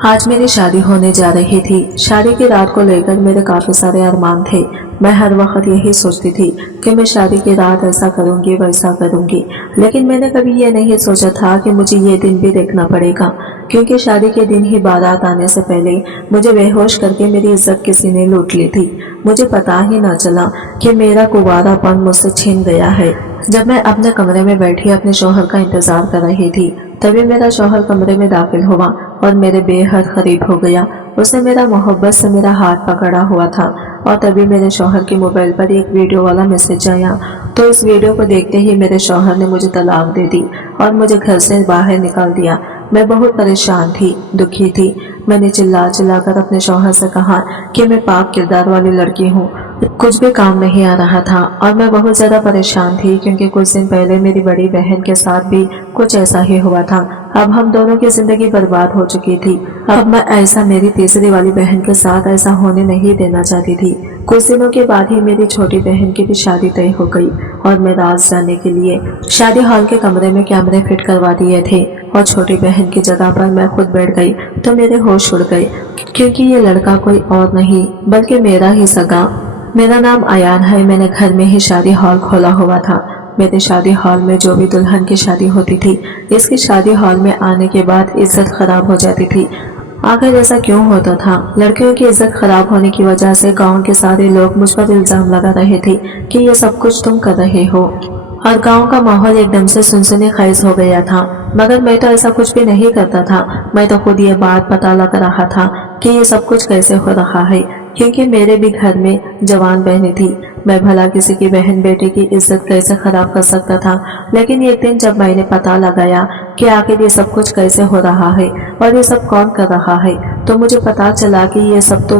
आज मेरी शादी होने जा रही थी। शादी की रात को लेकर मेरे काफी सारे अरमान थे। मैं हर वक्त यही सोचती थी कि मैं शादी की रात ऐसा करूंगी वैसा करूंगी, लेकिन मैंने कभी ये नहीं सोचा था कि मुझे ये दिन भी देखना पड़ेगा, क्योंकि शादी के दिन ही बारात आने से पहले मुझे बेहोश करके मेरी इज्जत किसी ने लूट ली थी। मुझे पता ही ना चला कि मेरा कुंवारापन मुझसे छिन गया है। जब मैं अपने कमरे में बैठी अपने शौहर का इंतजार कर रही थी, तभी मेरा शौहर कमरे में दाखिल हुआ और मेरे बेहद करीब हो गया। उसने मेरा मोहब्बत से मेरा हाथ पकड़ा हुआ था और तभी मेरे शौहर के मोबाइल पर एक वीडियो वाला मैसेज आया। तो इस वीडियो को देखते ही मेरे शौहर ने मुझे तलाक दे दी और मुझे घर से बाहर निकाल दिया। मैं बहुत परेशान थी, दुखी थी। मैंने चिल्ला चिल्ला कर अपने शौहर से कहा कि मैं पाक किरदार वाली लड़की हूँ, कुछ भी काम नहीं आ रहा था और मैं बहुत ज्यादा परेशान थी, क्योंकि कुछ दिन पहले मेरी बड़ी बहन के साथ भी कुछ ऐसा ही हुआ था। अब हम दोनों की जिंदगी बर्बाद हो चुकी थी। अब मैं ऐसा मेरी तीसरी वाली बहन के साथ ऐसा होने नहीं देना चाहती थी। कुछ दिनों के बाद ही मेरी छोटी बहन की भी शादी तय हो गई और मैं राज जाने के लिए शादी हॉल के कमरे में कैमरे फिट करवा दिए थे और छोटी बहन की जगह पर मैं खुद बैठ गई तो मेरे होश उड़ गए, क्योंकि ये लड़का कोई और नहीं बल्कि मेरा ही सगा। मेरा नाम आयान है। मैंने घर में ही शादी हॉल खोला हुआ था। मेरे शादी हॉल में जो भी दुल्हन की शादी होती थी, इसकी शादी हॉल में आने के बाद इज्जत खराब हो जाती थी। आखिर ऐसा क्यों होता था? लड़कियों की इज्जत खराब होने की वजह से गांव के सारे लोग मुझ पर इल्जाम लगा रहे थे कि ये सब कुछ तुम कर रहे हो, और गांव का माहौल एकदम से सुनसुनी खैज हो गया था। मगर मैं तो ऐसा कुछ भी नहीं करता था। मैं तो खुद ये बात पता लग रहा था कि ये सब कुछ कैसे हो रहा है, क्योंकि मेरे भी घर में जवान बहनें थी। मैं भला किसी की बहन बेटे की इज्जत कैसे खराब कर सकता था। लेकिन एक दिन जब मैंने पता लगाया कि आखिर ये सब कुछ कैसे हो रहा है और ये सब कौन कर रहा है, तो मुझे पता चला कि ये सब तो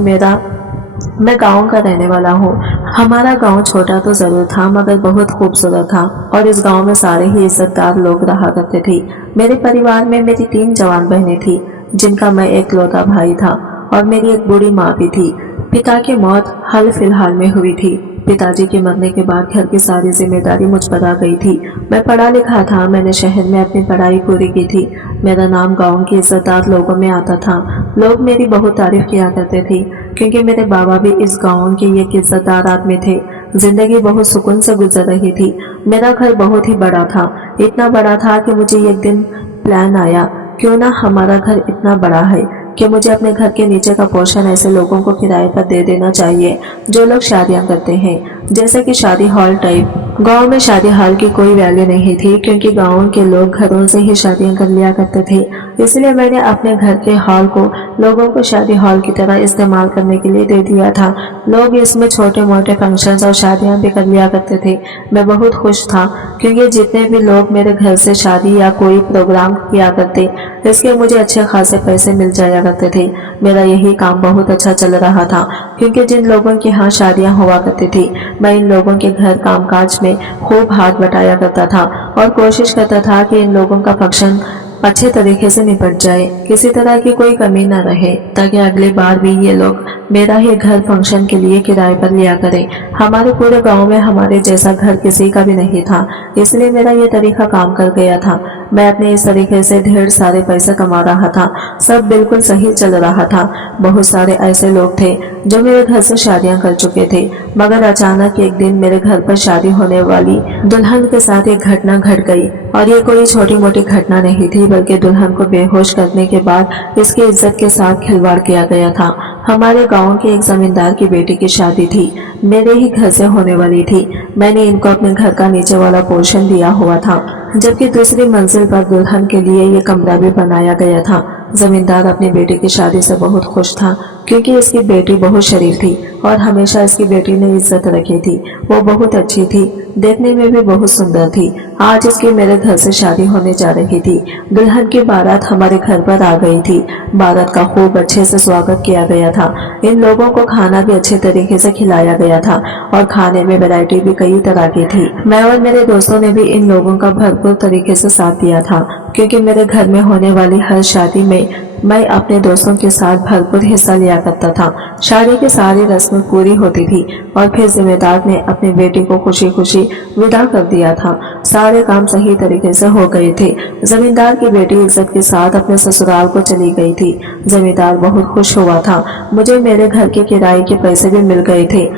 मैं गांव का रहने वाला हूँ। हमारा गांव छोटा तो जरूर था मगर बहुत खूबसूरत था और इस गांव में सारे ही इज्जतदार लोग रहा करते थे। मेरे परिवार में मेरी 3 जवान बहनें थी, जिनका मैं एक लौता भाई था, और मेरी एक बूढ़ी माँ भी थी। पिता की मौत हाल फिलहाल में हुई थी। पिताजी के मरने के बाद घर की सारी जिम्मेदारी मुझ पर आ गई थी। मैं पढ़ा लिखा था। मैंने शहर में अपनी पढ़ाई पूरी की थी। मेरा नाम गांव के इज्जतदार लोगों में आता था। लोग मेरी बहुत तारीफ किया करते थे, क्योंकि मेरे बाबा भी इस गांव के एक इज्जतदार आदमी थे। जिंदगी बहुत सुकून से गुजर रही थी। मेरा घर बहुत ही बड़ा था, इतना बड़ा था कि मुझे एक दिन प्लान आया, क्यों ना हमारा घर इतना बड़ा है कि मुझे अपने घर के नीचे का पोर्शन ऐसे लोगों को किराए पर दे देना चाहिए जो लोग शादियां करते हैं, जैसे कि शादी हॉल टाइप। गांव में शादी हॉल की कोई वैल्यू नहीं थी, क्योंकि गांव के लोग घरों से ही शादियां कर लिया करते थे। इसलिए मैंने अपने घर के हॉल को लोगों को शादी हॉल की तरह इस्तेमाल करने के लिए दे दिया था। लोग इसमें छोटे मोटे फंक्शंस और शादियां भी कर लिया करते थे। मैं बहुत खुश था, क्योंकि जितने भी लोग मेरे घर से शादी या कोई प्रोग्राम किया करते, इसके मुझे अच्छे खासे पैसे मिल जाया करते थे। मेरा यही काम बहुत अच्छा चल रहा था, क्योंकि जिन लोगों के यहाँ शादियां हुआ करती थी, मैं इन लोगों के घर कामकाज में खूब हाथ बटाया करता था और कोशिश करता था कि इन लोगों का फंक्शन अच्छे तरीके से निपट जाए, किसी तरह की कोई कमी न रहे, ताकि अगली बार भी ये लोग मेरा ही घर फंक्शन के लिए किराए पर लिया करें। हमारे पूरे गांव में हमारे जैसा घर किसी का भी नहीं था, इसलिए मेरा ये तरीका काम कर गया था। मैं अपने इस तरीके से ढेर सारे पैसे कमा रहा था। सब बिल्कुल सही चल रहा था। बहुत सारे ऐसे लोग थे जो मेरे घर से शादियां कर चुके थे, मगर अचानक एक दिन मेरे घर पर शादी होने वाली दुल्हन के साथ एक घटना घट गई, और ये कोई छोटी मोटी घटना नहीं थी, बल्कि दुल्हन को बेहोश करने के बाद इसकी इज्जत के साथ खिलवाड़ किया गया था। हमारे गांव के एक जमींदार की बेटी की शादी थी, मेरे ही घर से होने वाली थी। मैंने इनको अपने घर का नीचे वाला पोर्शन दिया हुआ था, जबकि दूसरी मंजिल पर दुल्हन के लिए ये कमरा भी बनाया गया था। जमींदार अपनी बेटी की शादी से बहुत खुश था, क्योंकि इसकी बेटी बहुत शरीफ थी और हमेशा इसकी बेटी ने इज्जत रखी थी। वो बहुत अच्छी थी, देखने में भी बहुत सुंदर थी। आज इसकी मेरे घर से शादी होने जा रही थी। दुल्हन की बारात हमारे घर पर आ गई थी। बारात का खूब अच्छे से स्वागत किया गया था। इन लोगों को खाना भी अच्छे तरीके से खिलाया गया था और खाने में वैरायटी भी कई तरह की थी। मैं और मेरे दोस्तों ने भी इन लोगों का भरपूर तरीके से साथ दिया था, क्योंकि मेरे घर में होने वाली हर शादी में मैं अपने दोस्तों के साथ भरपूर हिस्सा लिया करता था। शादी की सारी रस्में पूरी होती थी और फिर जिम्मेदार ने अपनी बेटी को खुशी खुशी विदा कर दिया था। सारे काम सही तरीके से हो गए थे। जमींदार की बेटी इज्जत के साथ अपने ससुराल को चली गई थी। जमींदार बहुत खुश हुआ था। मुझे मेरे घर के किराए के पैसे भी मिल गए थे।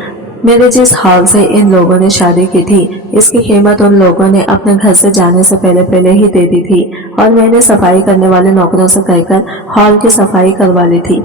मेरे जिस हाल से इन लोगों ने शादी की थी, इसकी कीमत उन लोगों ने अपने घर से जाने से पहले ही दे दी थी और मैंने सफाई करने वाले नौकरों से कहकर हॉल की सफाई करवा ली थी।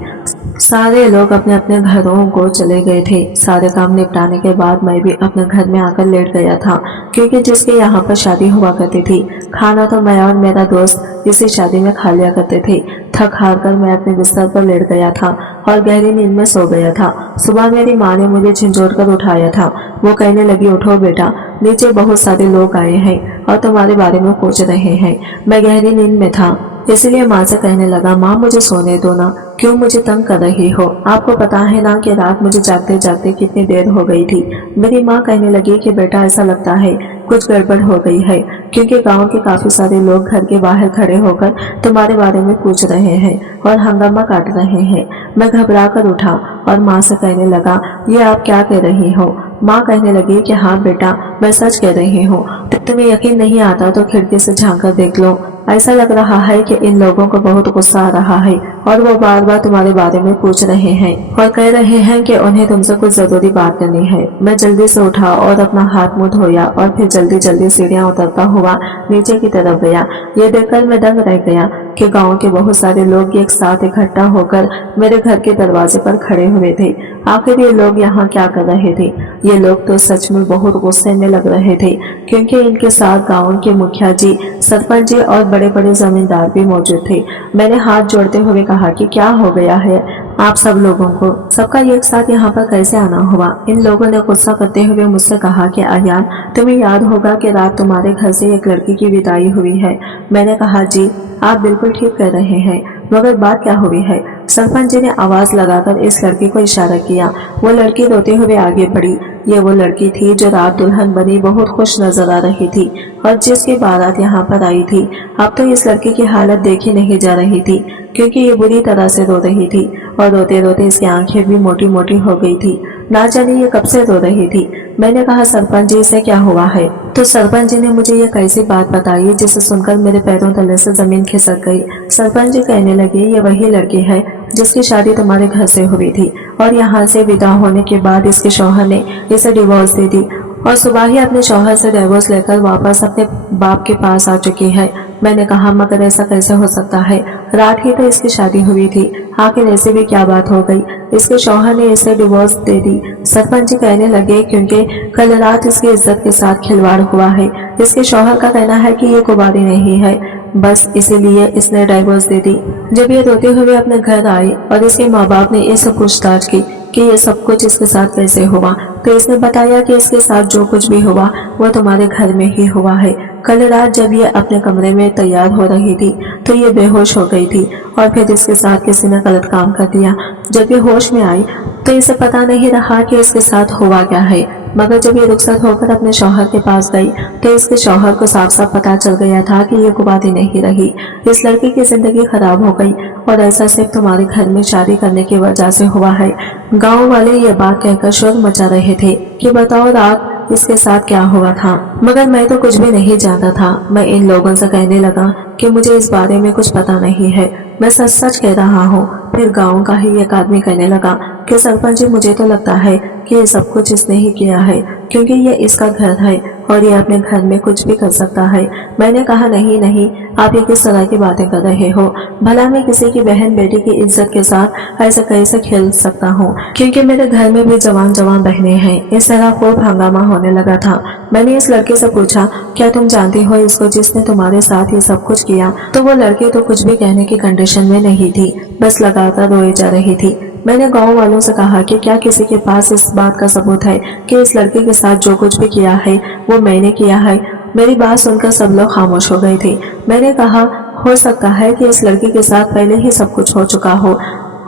सारे लोग अपने अपने घरों को चले गए थे। सारे काम निपटाने के बाद मैं भी अपने घर में आकर लेट गया था, क्योंकि जिसके यहाँ पर शादी हुआ करती थी, खाना तो मैं और मेरा दोस्त इसी शादी में खा लिया करते थे। थक हार कर मैं अपने बिस्तर पर लेट गया था और गहरी नींद में सो गया था। सुबह मेरी माँ ने मुझे झिंझोड़ कर उठाया था। वो कहने लगी, उठो बेटा, नीचे बहुत सारे लोग आए हैं और तुम्हारे बारे में पूछ रहे हैं। मैं गहरी नींद में था, इसलिए माँ से कहने लगा, माँ मुझे सोने दो ना, क्यों मुझे तंग कर रही हो? आपको पता है ना कि रात मुझे जागते जागते कितनी देर हो गई थी। मेरी माँ कहने लगी कि बेटा ऐसा लगता है कुछ गड़बड़ हो गई है, क्योंकि गांव के काफी सारे लोग घर के बाहर खड़े होकर तुम्हारे बारे में पूछ रहे हैं और हंगामा काट रहे हैं। मैं घबरा कर उठा और माँ से कहने लगा, ये आप क्या कह रही हो? माँ कहने लगी कि हाँ बेटा, मैं सच कह रही हूँ। तुम्हें यकीन नहीं आता तो खिड़की से झांक कर देख लो। ऐसा लग रहा है कि इन लोगों को बहुत गुस्सा आ रहा है और वो बार बार तुम्हारे बारे में पूछ रहे हैं और कह रहे हैं कि उन्हें तुमसे कुछ जरूरी बात करनी है। मैं जल्दी से उठा और अपना हाथ मुंह धोया और फिर जल्दी जल्दी सीढ़ियां उतरता हुआ नीचे की तरफ गया। ये देखकर मैं दंग रह गया कि गांव के बहुत सारे लोग एक साथ इकट्ठा होकर मेरे घर के दरवाजे पर खड़े हुए थे। आखिर ये लोग यहाँ क्या कर रहे थे? ये लोग तो सच में बहुत गुस्से में लग रहे थे, क्योंकि इनके साथ गांव के मुखिया जी, सरपंच जी और बड़े बड़े जमींदार भी मौजूद थे। मैंने हाथ जोड़ते हुए कहा कि क्या हो गया है आप सब लोगों को? सबका एक साथ यहाँ पर कैसे आना हुआ? इन लोगों ने गुस्सा करते हुए मुझसे कहा कि अयान, तुम्हें याद होगा कि रात तुम्हारे घर से एक लड़की की विदाई हुई है। मैंने कहा, जी आप बिल्कुल ठीक कह रहे हैं, मगर बात क्या हुई है? सरपंच जी ने आवाज लगाकर इस लड़की को इशारा किया। वो लड़की रोते हुए आगे बढ़ी। ये वो लड़की थी जो रात दुल्हन बनी बहुत खुश नजर आ रही थी और जिसकी बारात यहाँ पर आई थी। अब तो इस लड़की की हालत देखी नहीं जा रही थी, क्योंकि ये बुरी तरह से रो रही थी और रोते रोते इसकी आंखें भी मोटी मोटी हो गई थी। ना जाने ये कब से रो रही थी। मैंने कहा, सरपंच जी से क्या हुआ है? तो सरपंच जी ने मुझे ये कैसी बात बताई जिसे सुनकर मेरे पैरों तले से जमीन खिसक गई। सरपंच जी कहने लगे, ये वही लड़की है जिसकी शादी तुम्हारे घर से हुई थी और यहाँ से विदा होने के बाद इसके शौहर ने इसे डिवोर्स दे दी और सुबह ही अपने शौहर से डिवोर्स लेकर वापस अपने बाप के पास आ चुकी है। मैंने कहा, मगर ऐसा कैसे हो सकता है? रात ही तो इसकी शादी हुई थी, आखिर ऐसी भी क्या बात हो गई? इसके शौहर ने इसे डिवोर्स दे दी। सरपंच जी कहने लगे, क्योंकि कल रात इसकी इज्जत के साथ खिलवाड़ हुआ है। इसके शौहर का कहना है कि ये कुंवारी नहीं है, बस इसीलिए इसने डिवोर्स दे दी। जब ये रोते हुए अपने घर आई और इसके माँ बाप ने इससे पूछताछ की कि ये सब कुछ इसके साथ कैसे हुआ, तो इसने बताया कि इसके साथ जो कुछ भी हुआ वो तुम्हारे घर में ही हुआ है। कल रात जब ये अपने कमरे में तैयार हो रही थी तो ये बेहोश हो गई थी और फिर इसके साथ किसी ने गलत काम कर दिया। जब ये होश में आई तो इसे पता नहीं रहा कि इसके साथ हुआ क्या है, मगर जब ये रुखसत होकर अपने शौहर के पास गई तो इसके शौहर को साफ साफ पता चल गया था कि ये कुंवारी नहीं रही। इस लड़की की जिंदगी खराब हो गई और ऐसा सिर्फ तुम्हारे घर में शादी करने की वजह से हुआ है। गाँव वाले ये बात कहकर शोर मचा रहे थे कि बताओ रात इसके साथ क्या हुआ था, मगर मैं तो कुछ भी नहीं जानता था। मैं इन लोगों से कहने लगा कि मुझे इस बारे में कुछ पता नहीं है, मैं सच सच कह रहा हूँ। फिर गांव का ही एक आदमी कहने लगा कि सरपंच जी, मुझे तो लगता है कि ये सब कुछ इसने ही किया है, क्योंकि ये इसका घर है और ये अपने घर में कुछ भी कर सकता है। मैंने कहा, नहीं नहीं, आप ये किस तरह की बातें कर रहे हो? भला मैं किसी की बहन बेटी की इज्जत के साथ ऐसा कैसे खेल सकता हूँ, क्योंकि मेरे घर में भी जवान जवान बहनें हैं। इस तरह खूब हंगामा होने लगा था। मैंने इस लड़के से पूछा, क्या तुम जानती हो इसको जिसने तुम्हारे साथ ये सब कुछ किया? तो वो लड़की तो कुछ भी कहने की कंडीशन में नहीं थी, बस लगातार रोई जा रही थी। मैंने गांव वालों से कहा कि क्या किसी के पास इस बात का सबूत है कि इस लड़की के साथ जो कुछ भी किया है वो मैंने किया है? मेरी बात सुनकर सब लोग खामोश हो गए थे। मैंने कहा, हो सकता है कि इस लड़की के साथ पहले ही सब कुछ हो चुका हो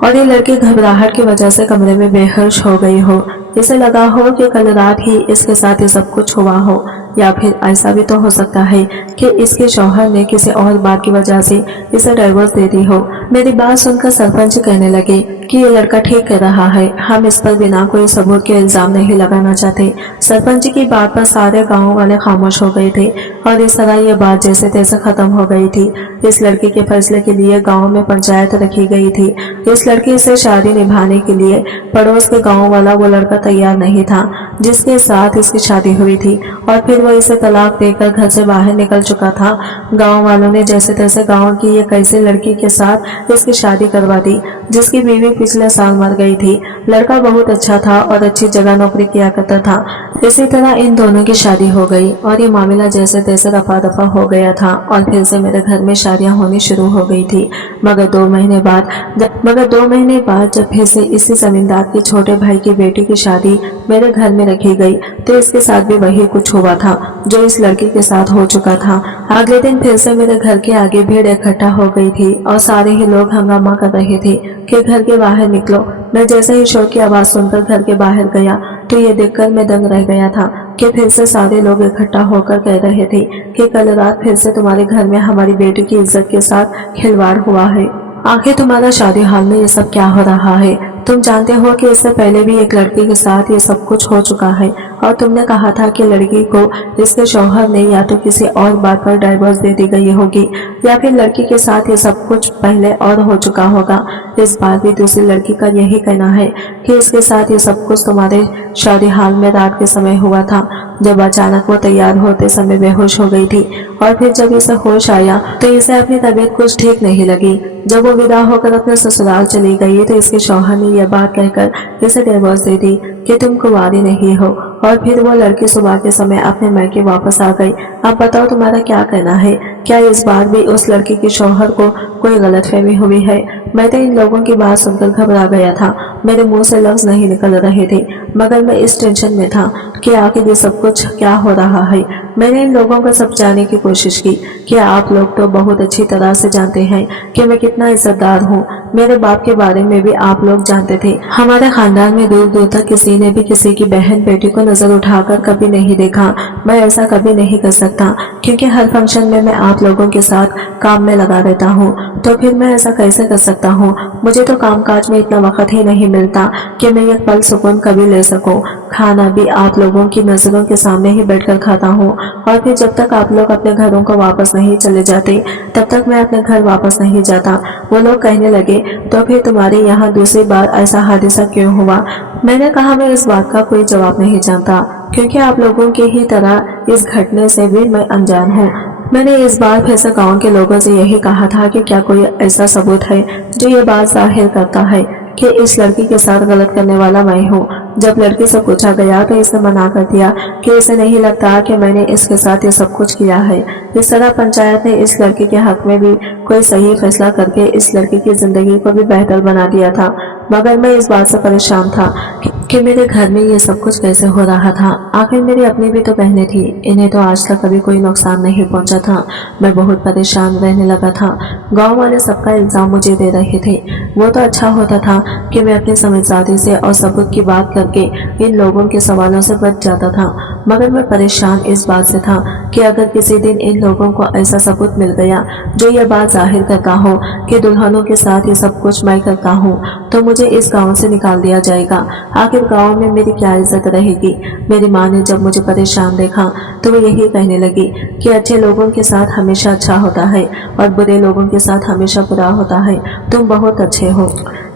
और ये लड़की घबराहट की वजह से कमरे में बेहोश हो गई हो। इसे लगा हो कि कल रात ही इसके साथ ये सब कुछ हुआ हो, या फिर ऐसा भी तो हो सकता है कि इसके शौहर ने किसी और बात की वजह से इसे डिवोर्स दे दी हो। मेरी बात सुनकर सरपंच कहने लगे कि ये लड़का ठीक कह रहा है, हम इस पर बिना कोई सबूत के इल्जाम नहीं लगाना चाहते। सरपंच जी की बात पर सारे गांव वाले खामोश हो गए थे और इस तरह ये बात जैसे तैसे खत्म हो गई थी। इस लड़की के फैसले के लिए गांव में पंचायत रखी गई थी। इस लड़की से शादी निभाने के लिए पड़ोस के गांव वाला वो लड़का तैयार नहीं था जिसके साथ इसकी शादी हुई थी, और फिर वो इसे तलाक देकर घर से बाहर निकल चुका था। गांव वालों ने जैसे तैसे गांव की एक ऐसी लड़की के साथ इसकी शादी करवा दी जिसकी बीवी पिछले साल मर गई थी। लड़का बहुत अच्छा था और अच्छी जगह नौकरी किया करता था। इसी तरह इन दोनों की शादी हो गई और ये मामला जैसे तैसे रफा दफा हो गया था और फिर से मेरे घर में शादियां होनी शुरू हो गई थी। मगर 2 महीने बाद जब फिर से इसी जमींदार के छोटे भाई की बेटी की शादी मेरे घर में रखी गई तो इसके साथ भी वही कुछ हुआ था जो इस लड़की के साथ हो चुका था। अगले दिन फिर से मेरे घर के आगे भीड़ इकट्ठा हो गई थी और सारे ही लोग हंगामा कर रहे थे कि घर के बाहर निकलो। मैं जैसे ही शोर की आवाज सुनकर घर के बाहर गया तो ये देखकर मैं दंग रह गया था कि फिर से सारे लोग इकट्ठा होकर कह रहे थे कि कल रात फिर से तुम्हारे घर में हमारी बेटी की इज्जत के साथ खिलवाड़ हुआ है। आखिर तुम्हारा शादी हाल में ये सब क्या हो रहा है? तुम जानते हो कि इससे पहले भी एक लड़की के साथ ये सब कुछ हो चुका है और तुमने कहा था कि लड़की को इसके शौहर ने या तो किसी और बात पर डाइवोर्स दे दी गई होगी या फिर लड़की के साथ ये सब कुछ पहले और हो चुका होगा। इस बार भी दूसरी लड़की का यही कहना है कि इसके साथ ये सब कुछ तुम्हारे शादी हाल में रात के समय हुआ था, जब अचानक वो तैयार होते समय बेहोश हो गई थी और फिर जब इसे होश आया तो इसे अपनी तबीयत कुछ ठीक नहीं लगी। जब वो विदा होकर अपने ससुराल चली गई तो इसके शौहर ने यह बात कहकर इसे डिवोर्स दे दी कि तुम कुंवारी नहीं हो, और फिर वो लड़की सुबह के समय अपने मैके वापस आ गई। अब बताओ तुम्हारा क्या कहना है? क्या इस बार भी उस लड़की के शौहर को कोई गलतफहमी हुई है? मैं तो इन लोगों की बात सुनकर घबरा गया था। मेरे मुंह से लफ्ज नहीं निकल रहे थे मगर मैं इस टेंशन में था कि आखिर ये सब कुछ क्या हो रहा है। मैंने इन लोगों को समझाने की कोशिश की कि आप लोग तो बहुत अच्छी तरह से जानते हैं कि मैं कितना इज्जतदार हूँ। मेरे बाप के बारे में भी आप लोग जानते थे। हमारे खानदान में दूर दूर तक किसी ने भी किसी की बहन बेटी को नजर उठाकर कभी नहीं देखा। मैं ऐसा कभी नहीं कर सकता क्योंकि हर फंक्शन में मैं आप लोगों के साथ काम में लगा रहता हूँ, तो फिर मैं ऐसा कैसे कर सकता हूँ? मुझे तो कामकाज में इतना वक्त ही नहीं मिलता कि मैं एक पल सुकून कभी ले सकूं। खाना भी आप लोगों की नजरों के सामने ही बैठकर खाता हूँ, और फिर जब तक आप लोग अपने घरों को वापस नहीं चले जाते तब तक मैं अपने घर वापस नहीं जाता। वो लोग कहने लगे तो फिर तुम्हारे यहाँ दूसरी बार ऐसा हादसा क्यों हुआ? मैंने कहा मैं इस बात का कोई जवाब नहीं जानता क्योंकि आप लोगों की ही तरह इस घटने से भी मैं अनजान हूँ। मैंने इस बार फिर से गाँव के लोगों से यही कहा था कि क्या कोई ऐसा सबूत है जो ये बात जाहिर करता है कि इस लड़की के साथ गलत करने वाला मैं हूँ। जब लड़की से पूछा गया तो इसने मना कर दिया कि इसे नहीं लगता कि मैंने इसके साथ ये सब कुछ किया है। इस तरह पंचायत ने इस लड़की के हक में भी कोई सही फैसला करके इस लड़की की जिंदगी को भी बेहतर बना दिया था। मगर मैं इस बात से परेशान था कि मेरे घर में ये सब कुछ कैसे हो रहा था। आखिर मेरी अपनी भी तो बहनें थी, इन्हें तो आज तक कभी कोई नुकसान नहीं पहुंचा था। मैं बहुत परेशान रहने लगा था। गांव वाले सबका इल्जाम मुझे दे रहे थे। वो तो अच्छा होता था कि मैं अपनी समझदारी से और सबूत की बात करके इन लोगों के सवालों से बच जाता था, मगर मैं परेशान इस बात से था कि अगर किसी दिन इन लोगों को ऐसा सबूत मिल गया जो ये बात जाहिर करता हो कि दुल्हनों के साथ ये सब कुछ मैं करता हूँ तो मुझे इस गांव से निकाल दिया जाएगा। आखिर गांव में मेरी क्या इज्जत रहेगी? मेरी माँ ने जब मुझे परेशान देखा तो वो यही कहने लगी कि अच्छे लोगों के साथ हमेशा अच्छा होता है और बुरे लोगों के साथ हमेशा बुरा होता है। तुम बहुत अच्छे हो,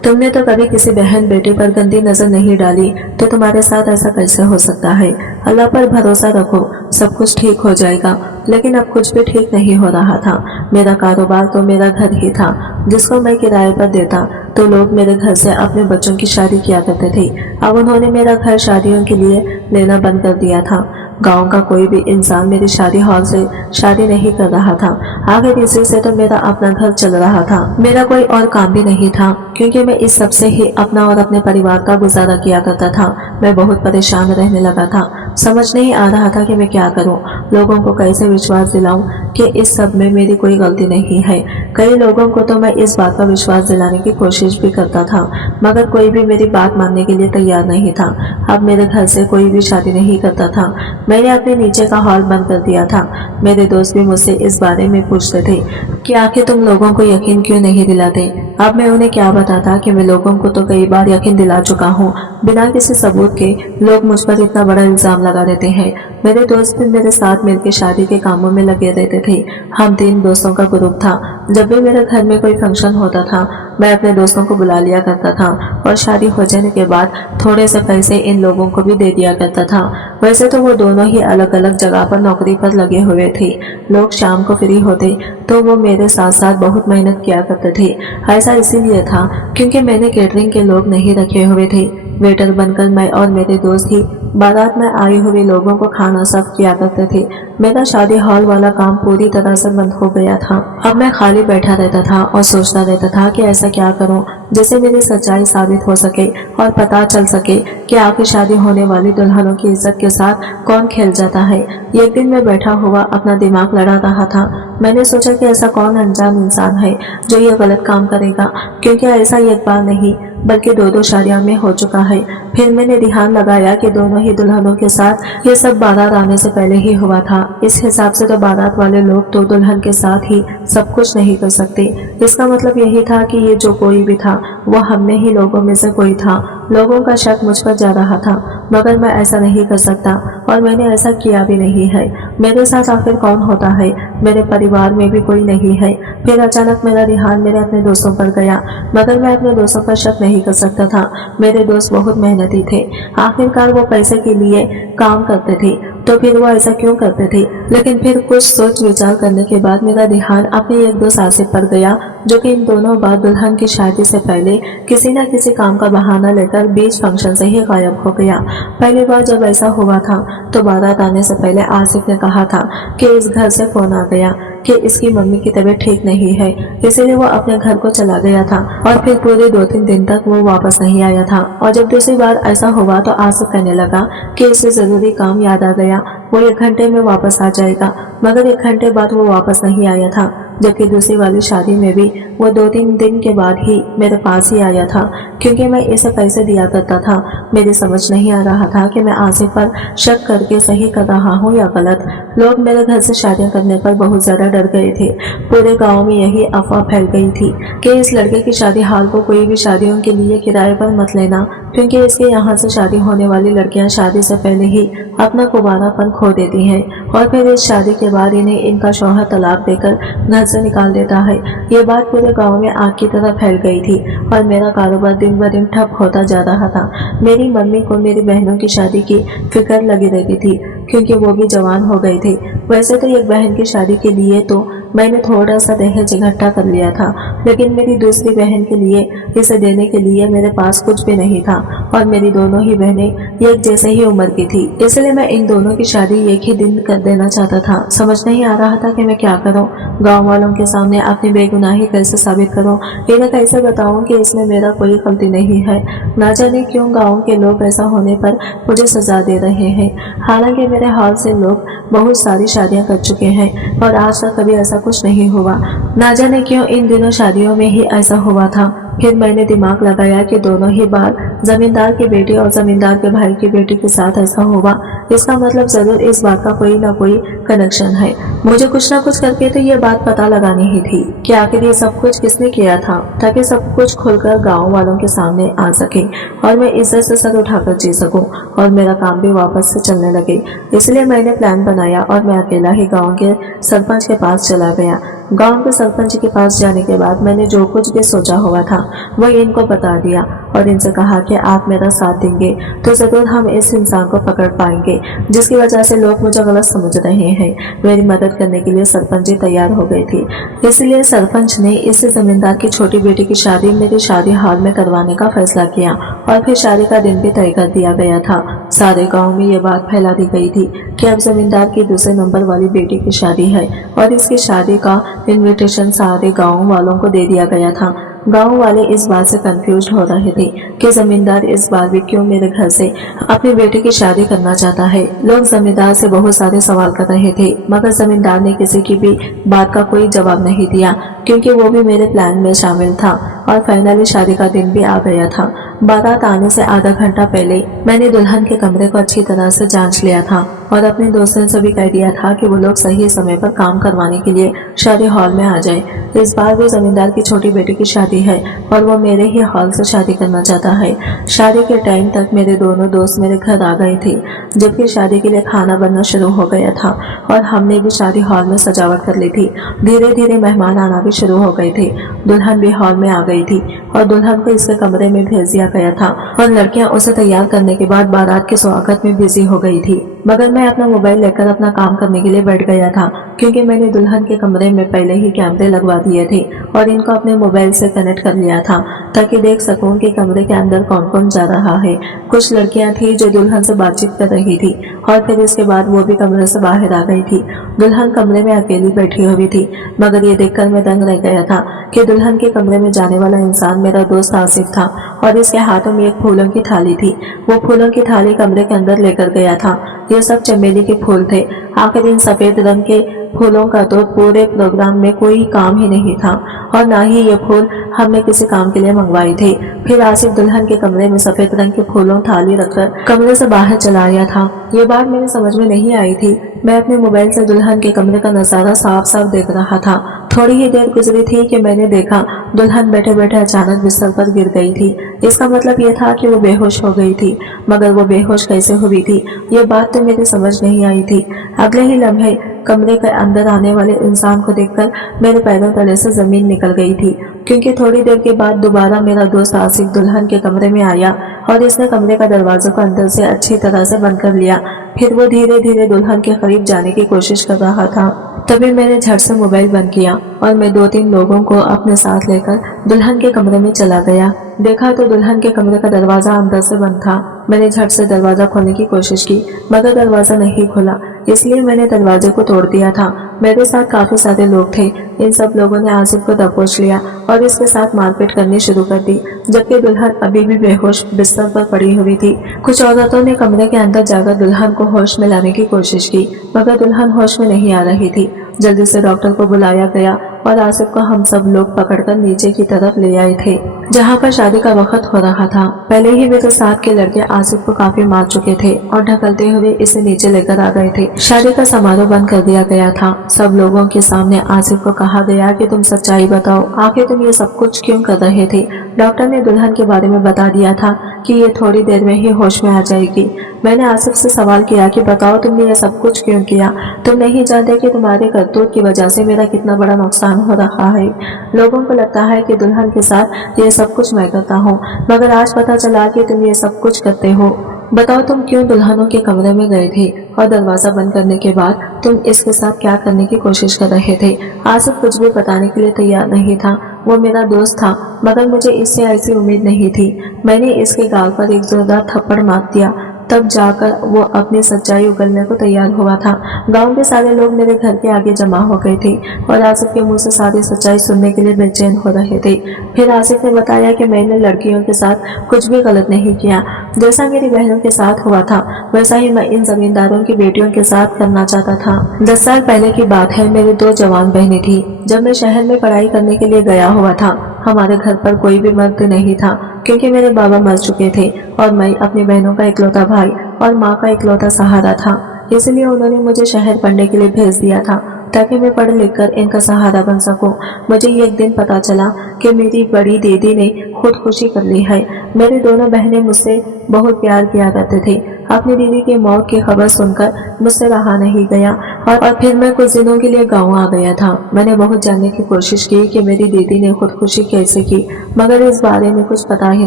तुमने तो कभी किसी बहन बेटे पर गंदी नजर नहीं डाली, तो तुम्हारे साथ ऐसा कैसे हो सकता है? अल्लाह पर भरोसा रखो, सब कुछ ठीक हो जाएगा। लेकिन अब कुछ भी ठीक नहीं हो रहा था। मेरा कारोबार तो मेरा घर ही था जिसको मैं किराए पर देता, तो लोग मेरे घर से अपने बच्चों की शादी किया करते थे। अब उन्होंने मेरा घर शादियों के लिए लेना बंद कर दिया था। गांव का कोई भी इंसान मेरी शादी हॉल से शादी नहीं कर रहा था। आखिर इसी से तो मेरा अपना घर चल रहा था। मेरा कोई और काम भी नहीं था क्योंकि मैं इस सब से ही अपना और अपने परिवार का गुजारा किया करता था। मैं बहुत परेशान रहने लगा था, समझ नहीं आ रहा था कि मैं क्या करूं। लोगों को कैसे विश्वास दिलाऊं कि इस सब में मेरी कोई गलती नहीं है। कई लोगों को तो मैं इस बात का विश्वास दिलाने की कोशिश भी करता था, मगर कोई भी मेरी बात मानने के लिए तैयार नहीं था। अब मेरे घर से कोई भी शादी नहीं करता था। मैंने अपने नीचे का हॉल बंद कर दिया था। मेरे दोस्त भी मुझसे इस बारे में पूछते थे कि आखिर तुम लोगों को यकीन क्यों नहीं दिलाते। अब मैं उन्हें क्या बताता कि मैं लोगों को तो कई बार यकीन दिला चुका हूँ, बिना किसी सबूत के लोग मुझ पर इतना बड़ा इल्जाम लगा देते हैं। मेरे दोस्त भी मेरे साथ मिलकर शादी के कामों में लगे रहते थे। हम 3 दोस्तों का ग्रुप था। जब भी मेरे घर में कोई फंक्शन होता था, मैं अपने दोस्तों को बुला लिया करता था और शादी हो जाने के बाद थोड़े से पैसे इन लोगों को भी दे दिया करता था। वैसे तो वो दोनों ही अलग अलग जगह पर नौकरी पर लगे हुए थे। लोग शाम को फ्री होते तो वो मेरे साथ साथ बहुत मेहनत किया करते थे। ऐसा इसीलिए था क्योंकि मैंने केटरिंग के लोग नहीं रखे हुए थे। वेटर बनकर मैं और मेरे दोस्त ही बारात में आए हुए लोगों को खाना सर्व किया करते थे। मेरा शादी हॉल वाला काम पूरी तरह से बंद हो गया था। अब मैं खाली बैठा रहता था और सोचता रहता था कि ऐसा क्या करूं जिससे मेरी सच्चाई साबित हो सके और पता चल सके कि आखिर शादी होने वाली दुल्हनों की इज्जत के साथ कौन खेल जाता है। एक दिन मैं बैठा हुआ अपना दिमाग लड़ा रहा था। मैंने सोचा कि ऐसा कौन अनजान इंसान है जो ये गलत काम करेगा, क्योंकि ऐसा एक बार नहीं बल्कि 2 शादियां में हो चुका है। फिर मैंने ध्यान लगाया कि दोनों ही दुल्हनों के साथ ये सब बारात आने से पहले ही हुआ था। इस हिसाब से तो बारात वाले लोग तो दुल्हन के साथ ही सब कुछ नहीं कर सकते। इसका मतलब यही था कि ये जो कोई भी था वो हम में ही लोगों में से कोई था। लोगों का शक मुझ पर जा रहा था, मगर मैं ऐसा नहीं कर सकता और मैंने ऐसा किया भी नहीं है। मेरे साथ आखिर कौन होता है? मेरे परिवार में भी कोई नहीं है। फिर अचानक मेरा ध्यान मेरे अपने दोस्तों पर गया, मगर मैं अपने दोस्तों पर शक नहीं कर सकता था। मेरे दोस्त बहुत मेहनती थे। आखिरकार वो पैसे के लिए काम करते थे, तो फिर वो ऐसा क्यों करते थे? लेकिन फिर कुछ सोच विचार करने के बाद मेरा ध्यान अपने 1-2 साथी पर गया, जो कि इन दोनों बार दुल्हन की शादी से पहले किसी न किसी काम का बहाना लेकर बीच फंक्शन से ही गायब हो गया। पहली बार जब ऐसा हुआ था तो बारात आने से पहले आसिफ ने कहा था कि इस घर से फोन आ गया कि इसकी मम्मी की तबीयत ठीक नहीं है, इसीलिए वो अपने घर को चला गया था और फिर पूरे 2-3 दिन तक वो वापस नहीं आया था। और जब दूसरी बार ऐसा हुआ तो आसिफ कहने लगा कि इसे जरूरी काम याद आ गया, वो 1 घंटे में वापस आ जाएगा, मगर 1 घंटे बाद वो वापस नहीं आया था। जबकि दूसरी वाली शादी में भी वो 2-3 दिन के बाद ही मेरे पास ही आया था, क्योंकि मैं इसे पैसे दिया करता था। मेरी समझ नहीं आ रहा था कि मैं आसिफ पर शक करके सही कर रहा हूँ या गलत। लोग मेरे घर से शादियां करने पर बहुत ज्यादा डर गए थे। पूरे गांव में यही अफवाह फैल गई थी कि इस लड़के की शादी हाल को कोई भी शादियों के लिए किराए पर मत लेना, क्योंकि इसके यहाँ से शादी होने वाली लड़कियां शादी से पहले ही अपना कुंवारापन खो देती हैं और फिर इस शादी के बाद इन्हें इनका शौहर तलाक देकर घर से निकाल देता है। ये बात पूरे गांव में आग की तरह फैल गई थी और मेरा कारोबार दिन ब दिन ठप होता जा रहा था। मेरी मम्मी को मेरी बहनों की शादी की फिक्र लगी रहती थी, क्योंकि वो भी जवान हो गए थे। वैसे तो एक बहन की शादी के लिए तो मैंने थोड़ा सा दहेज इकट्ठा कर लिया था, लेकिन मेरी दूसरी बहन के लिए इसे देने के लिए मेरे पास कुछ भी नहीं था और मेरी दोनों ही बहनें एक जैसे ही उम्र की थी, इसलिए मैं इन दोनों की शादी एक ही दिन कर देना चाहता था। समझ नहीं आ रहा था कि मैं क्या करूं। गांव वालों के सामने अपनी बेगुनाही कैसे साबित करूं, इन्हें कैसे बताऊं कि इसमें मेरा कोई गलती नहीं है। ना जाने क्यों गाँव के लोग ऐसा होने पर मुझे सजा दे रहे हैं। हालांकि मेरे हाल से लोग बहुत सारी शादियां कर चुके हैं और आज तक कभी ऐसा कुछ नहीं हुआ। ना जाने क्यों इन दिनों शादियों में ही ऐसा हुआ था। फिर मैंने दिमाग लगाया कि दोनों ही बार जमींदार की बेटी और जमींदार के भाई की बेटी के साथ ऐसा हुआ। इसका मतलब जरूर इस बात का कोई ना कोई कनेक्शन है। मुझे कुछ ना कुछ करके तो ये बात पता लगानी ही थी कि आखिर ये सब कुछ किसने किया था, ताकि सब कुछ खुलकर गाँव वालों के सामने आ सके और मैं इज्जत से सर उठाकर जी सकूं और मेरा काम भी वापस से चलने लगे। इसलिए मैंने प्लान बनाया और मैं अकेला ही गाँव के सरपंच के पास चला गया। गांव के सरपंच के पास जाने के बाद मैंने जो कुछ भी सोचा हुआ था वह इनको बता दिया और इनसे कहा कि आप मेरा साथ देंगे तो जरूर हम इस इंसान को पकड़ पाएंगे जिसकी वजह से लोग मुझे गलत समझ रहे हैं। मेरी मदद करने के लिए सरपंच जी तैयार हो गई थी, इसलिए सरपंच ने इस जमींदार की छोटी बेटी की शादी मेरी शादी हॉल में करवाने का फैसला किया और फिर शादी का दिन भी तय कर दिया गया था। सारे गाँव में ये बात फैला दी गई थी कि अब जमींदार की दूसरे नंबर वाली बेटी की शादी है और इसकी शादी का इनविटेशन सारे गाँव वालों को दे दिया गया था। गांव वाले इस बात से कंफ्यूज हो रहे थे कि जमींदार इस बार भी क्यों मेरे घर से अपनी बेटी की शादी करना चाहता है। लोग जमींदार से बहुत सारे सवाल कर रहे थे, मगर जमींदार ने किसी की भी बात का कोई जवाब नहीं दिया, क्योंकि वो भी मेरे प्लान में शामिल था। और फाइनली शादी का दिन भी आ गया था। बारात आने से आधा घंटा पहले मैंने दुल्हन के कमरे को अच्छी तरह से जांच लिया था और अपने दोस्तों से भी कह दिया था कि वो लोग सही समय पर काम करवाने के लिए शादी हॉल में आ जाए। इस बार भी जमींदार की छोटी बेटी की शादी है और वो मेरे ही हॉल से शादी करना चाहता है। शादी के टाइम तक मेरे दोनों दोस्त मेरे घर आ गए थे, जबकि शादी के लिए खाना बनना शुरू हो गया था और हमने भी शादी हॉल में सजावट कर ली थी। धीरे धीरे मेहमान आना भी शुरू हो गए थे। दुल्हन भी हॉल में आ गई थी और दुल्हन को इसके कमरे में भेज दिया गया था और लड़कियां उसे तैयार करने के बाद बारात के स्वागत में बिजी हो गई थी। मगर मैं अपना मोबाइल लेकर अपना काम करने के लिए बैठ गया था, क्योंकि मैंने दुल्हन के कमरे में पहले ही कैमरे लगवा दिए थे और इनको अपने मोबाइल से कनेक्ट कर लिया था ताकि देख सकूं कि कमरे के अंदर कौन कौन जा रहा है। कुछ लड़कियां थी जो दुल्हन से बातचीत कर रही थी और फिर इसके बाद वो भी कमरे से बाहर आ गई थी। दुल्हन कमरे में अकेली बैठी हुई थी, मगर ये देखकर मैं दंग रह गया था कि दुल्हन के कमरे में जाने वाला इंसान मेरा दोस्त आसिफ था और इसके हाथों में एक फूलों की थाली थी। वो फूलों की थाली कमरे के अंदर लेकर गया था। ये सब चमेली के फूल थे। आखिर इन सफेद रंग के फूलों का तो पूरे प्रोग्राम में कोई काम ही नहीं था और ना ही ये फूल हमने किसी काम के लिए मंगवाए थे। फिर आसिफ दुल्हन के कमरे में सफेद रंग के फूलों थाली रखकर कमरे से बाहर चला आया था। ये बात मेरी समझ में नहीं आई थी। मैं अपने मोबाइल से दुल्हन के कमरे का नजारा साफ साफ देख रहा था। थोड़ी ही देर गुजरी थी कि मैंने देखा दुल्हन बैठे बैठे अचानक बिस्तर पर गिर गई थी। इसका मतलब ये था कि वो बेहोश हो गई थी, मगर वो बेहोश कैसे हुई थी ये बात तो मेरी समझ नहीं आई थी। अगले ही लम्हे कमरे के अंदर आने वाले इंसान को देखकर मेरे पैरों तले से जमीन निकल गई थी, क्योंकि थोड़ी देर के बाद दोबारा मेरा दोस्त आसिफ दुल्हन के कमरे में आया और इसने कमरे का दरवाजा को अंदर से अच्छी तरह से बंद कर लिया। फिर वो धीरे धीरे दुल्हन के करीब जाने की कोशिश कर रहा था। तभी मैंने झट से मोबाइल बंद किया और मैं 2-3 लोगों को अपने साथ लेकर दुल्हन के कमरे में चला गया। देखा तो दुल्हन के कमरे का दरवाजा अंदर से बंद था। मैंने झट से दरवाजा खोलने की कोशिश की, मगर दरवाजा नहीं खुला, इसलिए मैंने दरवाजे को तोड़ दिया था। मेरे साथ काफी सारे लोग थे। इन सब लोगों ने आसिफ को दबोच लिया और इसके साथ मारपीट करनी शुरू कर दी, जबकि दुल्हन अभी भी बेहोश बिस्तर पर पड़ी हुई थी। कुछ औरतों ने कमरे के अंदर जाकर दुल्हन को होश में लाने की कोशिश की, मगर दुल्हन होश में नहीं आ रही थी। जल्दी से डॉक्टर को बुलाया गया और आसिफ को हम सब लोग पकड़कर नीचे की तरफ ले आए थे, जहाँ पर शादी का वक्त हो रहा था। पहले ही मेरे साथ के लड़के आसिफ को काफी मार चुके थे और ढकलते हुए इसे नीचे लेकर आ गए थे। शादी का समारोह बंद कर दिया गया था। सब लोगों के सामने आसिफ को कहा गया कि तुम सच्चाई बताओ, आखिर तुम ये सब कुछ क्यों कर रहे थे। डॉक्टर ने दुल्हन के बारे में बता दिया था कि ये थोड़ी देर में ही होश में आ जाएगी। मैंने आसिफ से सवाल किया कि बताओ तुमने ये सब कुछ क्यों किया। तुम नहीं जानते कि तुम्हारे करतूत की वजह से मेरा कितना बड़ा नुकसान हो रहा है। लोगों को लगता है कि दुल्हन के साथ ये सब कुछ मैं करता हूँ, मगर आज पता चला कि तुम ये सब कुछ करते हो। बताओ तुम क्यों दुल्हनों के कमरे में गए थे और दरवाजा बंद करने के बाद तुम इसके साथ क्या करने की कोशिश कर रहे थे। आसिफ कुछ भी बताने के लिए तैयार नहीं था। वो मेरा दोस्त था, मगर मुझे इससे ऐसी उम्मीद नहीं थी। मैंने इसके गाल पर एक जोरदार थप्पड़ मार दिया, तब जाकर वो अपनी सच्चाई उगलने को तैयार हुआ था। गांव के सारे लोग मेरे घर के आगे जमा हो गए थे और आसिफ के मुंह से सारी सच्चाई सुनने के लिए बेचैन हो रहे थे। फिर आसिफ ने बताया कि मैंने लड़कियों के साथ कुछ भी गलत नहीं किया। जैसा मेरी बहनों के साथ हुआ था वैसा ही मैं इन जमींदारों की बेटियों के साथ करना चाहता था। 10 साल पहले की बात है। मेरी 2 जवान बहनें थी। जब मैं शहर में पढ़ाई करने के लिए गया हुआ था, हमारे घर पर कोई भी मर्द नहीं था, क्योंकि मेरे बाबा मर चुके थे और मैं अपनी बहनों का इकलौता भाई और माँ का इकलौता सहारा था। इसलिए उन्होंने मुझे शहर पढ़ने के लिए भेज दिया था ताकि मैं पढ़ लिख कर इनका सहारा बन सकूं। मुझे एक दिन पता चला कि मेरी बड़ी दीदी ने खुदकुशी कर ली है। मेरी दोनों बहनें मुझसे बहुत प्यार किया करते थे। अपनी दीदी की मौत की खबर सुनकर मुझसे रहा नहीं गया और फिर मैं कुछ दिनों के लिए गांव आ गया था। मैंने बहुत जानने की कोशिश की कि मेरी दीदी ने खुदकुशी कैसे की, मगर इस बारे में कुछ पता ही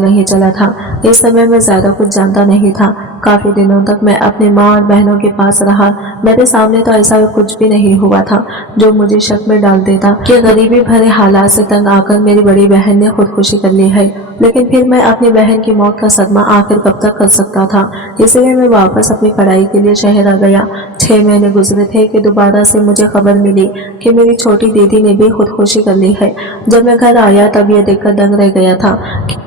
नहीं चला था। इस समय मैं ज्यादा कुछ जानता नहीं था। काफी दिनों तक मैं अपनी माँ और बहनों के पास रहा। मेरे सामने तो ऐसा कुछ भी नहीं हुआ था जो मुझे शक में डाल देता कि गरीबी भरे हालात से तंग आकर मेरी बड़ी बहन ने खुदकुशी कर ली है। लेकिन फिर मैं अपनी बहन की मौत का सदमा आखिर कब तक कर सकता था, इसलिए मैं वापस अपनी पढ़ाई के लिए शहर आ गया। 6 महीने गुजरे थे कि दोबारा से मुझे खबर मिली कि मेरी छोटी दीदी ने भी खुदकुशी कर ली है। जब मैं घर आया तब यह देखकर दंग रह गया था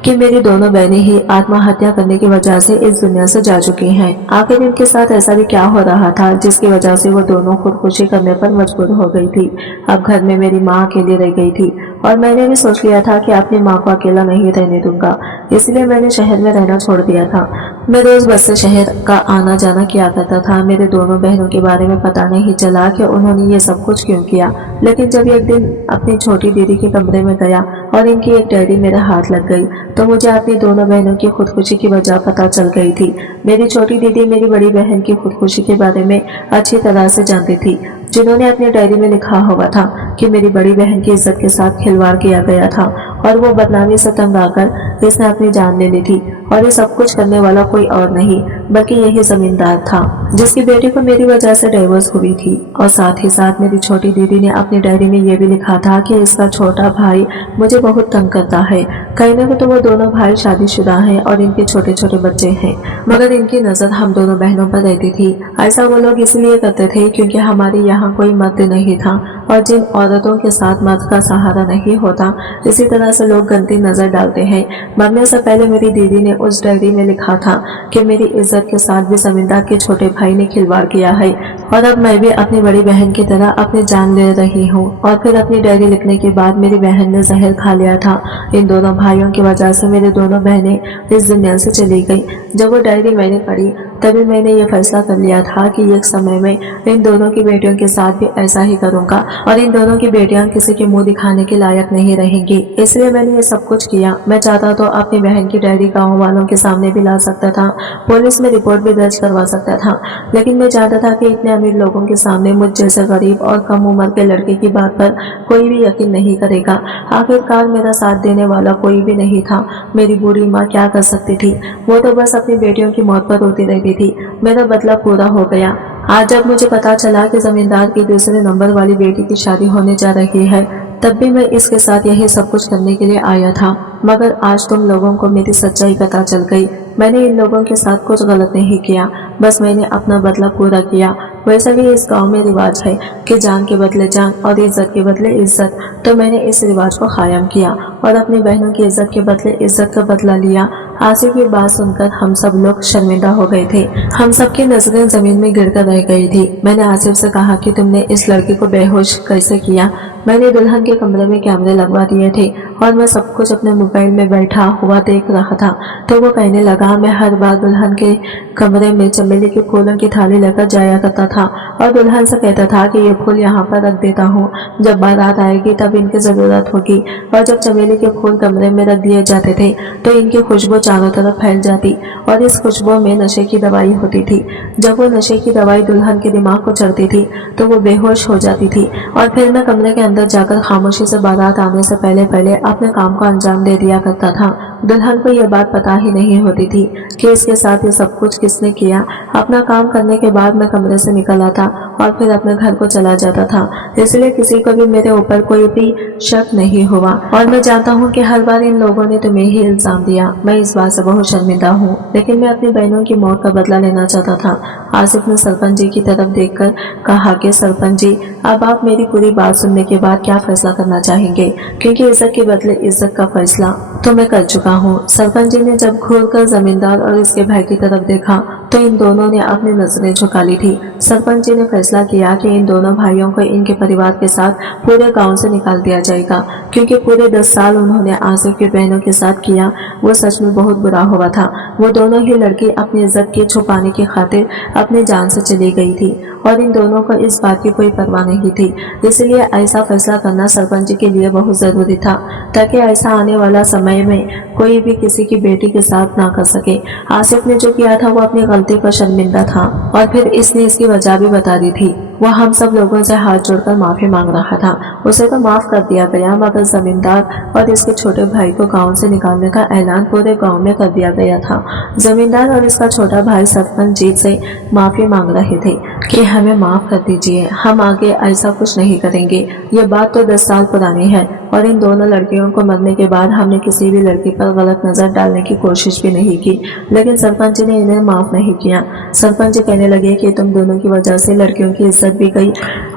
कि मेरी दोनों बहनें ही आत्महत्या करने की वजह से इस दुनिया से जा चुकी हैं। आखिर इनके साथ ऐसा भी क्या हो रहा था जिसकी वजह से वो दोनों खुदकुशी करने पर मजबूर हो गई थी। अब घर में मेरी माँ अकेली रह गई थी और मैंने भी सोच लिया था कि अपनी माँ को अकेला नहीं रहने दूंगा, इसलिए मैंने शहर में रहना छोड़ दिया था। मैं रोज बस से शहर का आना जाना किया करता था। मेरे दोनों बहनों के बारे में पता नहीं चला कि उन्होंने ये सब कुछ क्यों किया, लेकिन जब एक दिन अपनी छोटी दीदी के कमरे में गया और इनकी एक डायरी मेरे हाथ लग गई तो मुझे अपनी दोनों बहनों की खुदकुशी की वजह पता चल गई थी। मेरी छोटी दीदी मेरी बड़ी बहन की खुदकुशी के बारे में अच्छी तरह से जानती थी, जिन्होंने अपनी डायरी में लिखा हुआ था कि मेरी बड़ी बहन की इज्जत के साथ खिलवाड़ किया गया था और वो बदनामी से तंग आकर इसने अपनी जान ले ली थी। और ये सब कुछ करने वाला कोई और नहीं बल्कि यही जमींदार था जिसकी बेटी को मेरी वजह से डाइवोर्स हुई थी। और साथ ही साथ मेरी छोटी दीदी ने अपनी डायरी में ये भी लिखा था कि इसका छोटा भाई मुझे बहुत तंग करता है। कहने को तो वो दोनों भाई शादीशुदा हैं और इनके छोटे छोटे बच्चे हैं, मगर इनकी नजर हम दोनों बहनों पर रहती थी। ऐसा वो लोग इसलिए करते थे क्योंकि हमारे यहाँ कोई मर्द नहीं था और जिन औरतों के साथ मर्द का सहारा नहीं होता इसी तरह से लोग गंदी नजर डालते हैं। मरने से पहले मेरी दीदी ने उस डायरी में लिखा था कि मेरी इज्जत के साथ भी जमींदार के छोटे भाई ने खिलवाड़ किया है और अब मैं भी अपनी बड़ी बहन की तरह अपनी जान ले रही हूँ। और फिर अपनी डायरी लिखने के बाद मेरी बहन ने जहर खा लिया था। इन दोनों भाइयों की वजह से मेरी दोनों बहनें इस दुनिया से चली गई। जब वो डायरी मैंने पढ़ी तभी मैंने ये फैसला कर लिया था कि एक समय में इन दोनों की बेटियों के साथ भी ऐसा ही करूंगा और इन दोनों की बेटियां किसी के मुंह दिखाने के लायक नहीं रहेंगी। इसलिए मैंने ये सब कुछ किया। मैं चाहता तो अपनी बहन की डायरी गाँव वालों के सामने भी ला सकता था, पुलिस में रिपोर्ट भी दर्ज करवा सकता था, लेकिन मैं चाहता था कि इतने अमीर लोगों के सामने मुझ जैसे गरीब और कम उम्र के लड़के की बात पर कोई भी यकीन नहीं करेगा। आखिरकार मेरा साथ देने वाला कोई भी नहीं था। मेरी बूढ़ी माँ क्या कर सकती थी, वो तो बस अपनी बेटियों की मौत पर रोती रहती थी। मेरा बदला पूरा हो गया। आज जब मुझे पता चला कि जमींदार की दूसरे नंबर वाली बेटी की शादी होने जा रही है तब भी मैं इसके साथ यही सब कुछ करने के लिए आया था, मगर आज तुम लोगों को मेरी सच्चाई पता चल गई। मैंने इन लोगों के साथ कुछ गलत नहीं किया, बस मैंने अपना बदला पूरा किया। वैसे भी इस गांव में रिवाज है कि जान के बदले जान और इज्जत के बदले इज्जत, तो मैंने इस रिवाज को कायम किया और अपनी बहनों की इज्जत के बदले इज्जत का बदला लिया। आसिफ की बात सुनकर हम सब लोग शर्मिंदा हो गए थे। हम सबकी नजरें जमीन में गिरकर रह गई थी। मैंने आसिफ से कहा कि तुमने इस लड़की को बेहोश कैसे किया। मैंने दुल्हन के कमरे में कैमरे लगवा दिए थे और मैं सब कुछ अपने मोबाइल में बैठा हुआ देख रहा था। तो वो कहने लगा, मैं हर बार दुल्हन के कमरे में चमेली के फूलों की थाली लेकर जाया करता था और दुल्हन से कहता था कि ये फूल यहाँ पर रख देता हूँ, जब बारात आएगी तब इनकी जरूरत होगी। और जब चमेली के फूल कमरे में रख दिए जाते थे तो इनकी खुशबू चारों तरफ फैल जाती और इस खुशबू में नशे की दवाई होती थी। जब वो नशे की दवाई दुल्हन के दिमाग को चढ़ती थी तो वो बेहोश हो जाती थी और फिर मैं कमरे के अंदर जाकर खामोशी से बारात आने से पहले पहले अपने काम को अंजाम दे दिया करता था। दुल्हन को यह बात पता ही नहीं होती थी कि इसके साथ ये सब कुछ किसने किया। अपना काम करने के बाद मैं कमरे से निकल आता और फिर अपने घर को चला जाता था, इसलिए किसी को भी मेरे ऊपर कोई भी शक नहीं हुआ। और मैं जानता हूँ कि हर बार इन लोगों ने तुम्हें ही इल्जाम दिया। मैं इस बात से बहुत शर्मिंदा हूँ, लेकिन मैं अपनी बहनों की मौत का बदला लेना चाहता था। आसिफ ने सरपंच जी की तरफ देखकर कहा कि सरपंच जी, अब आप मेरी पूरी बात सुनने के बाद क्या फैसला करना चाहेंगे, क्योंकि इज्जत के बदले इज्जत का फैसला तो मैं कर चुका हूँ। सरपंच जी ने जब घूरकर जमींदार और इसके भाई की तरफ देखा तो इन दोनों ने अपनी नजरें झुका ली थी। सरपंच जी ने फैसला किया कि इन दोनों भाइयों को इनके परिवार के साथ पूरे गांव से निकाल दिया जाएगा, क्योंकि पूरे 10 साल उन्होंने आसिफ की बहनों के साथ किया वो सच में बहुत बुरा हुआ था। वो दोनों ही लड़की अपनी इज्जत के छुपाने की खातिर अपनी जान से चली गई थी और इन दोनों को इस बात की कोई परवाह नहीं थी। इसलिए ऐसा फैसला करना सरपंच जी के लिए बहुत जरूरी था, ताकि ऐसा आने वाला समय में कोई भी किसी की बेटी के साथ ना कर सके। आसिफ ने जो किया था वो अपनी गलती पर शर्मिंदा था और फिर इसने इसकी वजह भी बता दी थी। वो हम सब लोगों से हाथ जोड़कर माफी मांग रहा था। उसे तो माफ कर दिया गया, मगर जमींदार और इसके छोटे भाई को गांव से निकालने का ऐलान पूरे गांव में कर दिया गया था। जमींदार और इसका छोटा भाई सरपंच जी से माफी मांग रहे थे। कि हमें माफ़ कर दीजिए, हम आगे ऐसा कुछ नहीं करेंगे। ये बात तो 10 साल पुरानी है और इन दोनों लड़कियों को मरने के बाद हमने किसी भी लड़की पर गलत नज़र डालने की कोशिश भी नहीं की, लेकिन सरपंच जी ने इन्हें माफ़ नहीं किया। सरपंच जी कहने लगे कि तुम दोनों की वजह से लड़कियों की इज्जत भी गई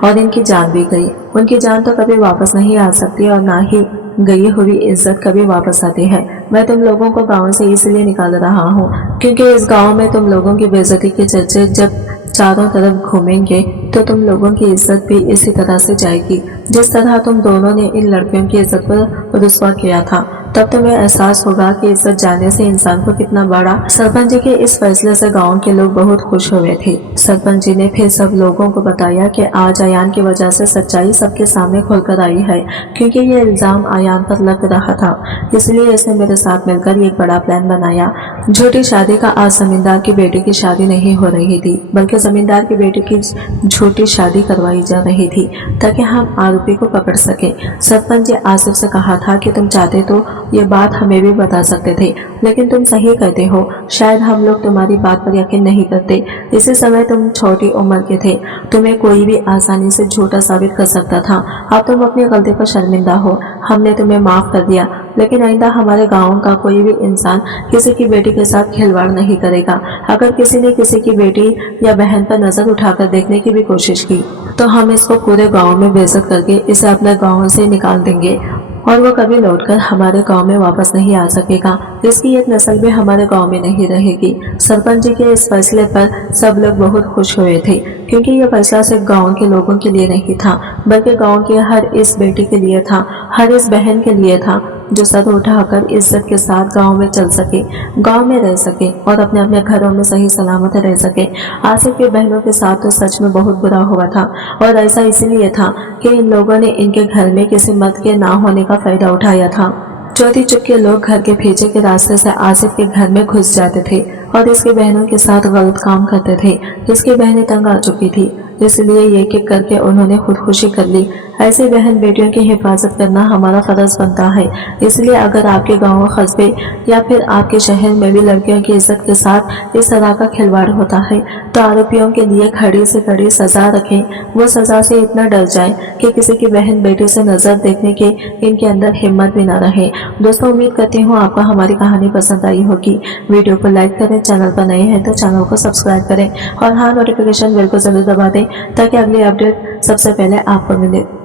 और इनकी जान भी गई। उनकी जान तो कभी वापस नहीं आ सकती और ना ही गई हुई इज्जत कभी वापस आती है। मैं तुम लोगों को गांव से इसलिए निकाल रहा हूँ क्योंकि इस गांव में तुम लोगों की बेइज्जती के चर्चे जब चारों तरफ घूमेंगे तो तुम लोगों की इज्जत भी इसी तरह से जाएगी जिस तरह तुम दोनों ने इन लड़कियों की इज्जत पर रुस्वा किया था। तब तुम्हें एहसास होगा कि इज्जत जाने से इंसान को कितना बड़ा। सरपंच जी के इस फैसले से गांव के लोग बहुत खुश हुए थे। सरपंच जी ने फिर सब लोगों को बताया कि आज आयान की वजह से सच्चाई सबके सामने खुलकर आई है, क्योंकि ये इल्जाम आयान पर लग रहा था। इसलिए इसने मेरे साथ मिलकर एक बड़ा प्लान बनाया। झूठी शादी का आज जमींदार की बेटी की शादी नहीं हो रही थी, बल्कि जमींदार की बेटी की झूठी शादी करवाई जा रही थी ताकि हम आरोपी को पकड़ सके। सरपंच जी आसिफ से कहा था कि तुम चाहते तो ये बात हमें भी बता सकते थे, लेकिन तुम सही कहते हो, शायद हम लोग तुम्हारी बात पर यकीन नहीं करते। इसी समय तुम छोटी उम्र के थे, तुम्हें कोई भी आसानी से झूठा साबित कर सकता था। अब तुम अपनी गलती पर शर्मिंदा हो, हमने तुम्हें माफ कर दिया, लेकिन आइंदा हमारे गांव का कोई भी इंसान किसी की बेटी के साथ खिलवाड़ नहीं करेगा। अगर किसी ने किसी की बेटी या बहन पर नजर उठाकर देखने की भी कोशिश की तो हम इसको पूरे गांव में बेइज्जत करके इसे अपने गांव से निकाल देंगे और वो कभी लौटकर हमारे गांव में वापस नहीं आ सकेगा। इसकी एक नस्ल भी हमारे गांव में नहीं रहेगी। सरपंच जी के इस फैसले पर सब लोग बहुत खुश हुए थे, क्योंकि यह फैसला सिर्फ गांव के लोगों के लिए नहीं था, बल्कि गांव की हर इस बेटी के लिए था, हर इस बहन के लिए था जो सर उठाकर इज्जत के साथ गांव में चल सके, गांव में रह सके और अपने अपने घरों में सही सलामत रह सके। आसिफ की बहनों के साथ तो सच में बहुत बुरा हुआ था, और ऐसा इसलिए था कि इन लोगों ने इनके घर में किसी मर्द के ना होने का फायदा उठाया था। चौथी चुपके लोग घर के पीछे के रास्ते से आसिफ के घर में घुस जाते थे और इसकी बहनों के साथ गलत काम करते थे। इसकी बहनें तंग आ चुकी थी, इसलिए एक एक करके उन्होंने खुदकुशी कर ली। ऐसी बहन बेटियों की हिफाजत करना हमारा फर्ज बनता है। इसलिए अगर आपके गांव, कस्बे या फिर आपके शहर में भी लड़कियों की इज्जत के साथ इस तरह का खिलवाड़ होता है तो आरोपियों के लिए खड़ी से खड़ी सजा रखें। वो सजा से इतना डर जाए कि किसी की बहन बेटी से नजर देखने के इनके अंदर हिम्मत भी ना रहे। दोस्तों, उम्मीद करती हूँ आपको हमारी कहानी पसंद आई होगी। वीडियो को लाइक करें, चैनल पर नए हैं तो चैनल को सब्सक्राइब करें और हाँ, नोटिफिकेशन बेल को जरूर दबा दें ताकि अगली अपडेट सबसे पहले आपको मिले।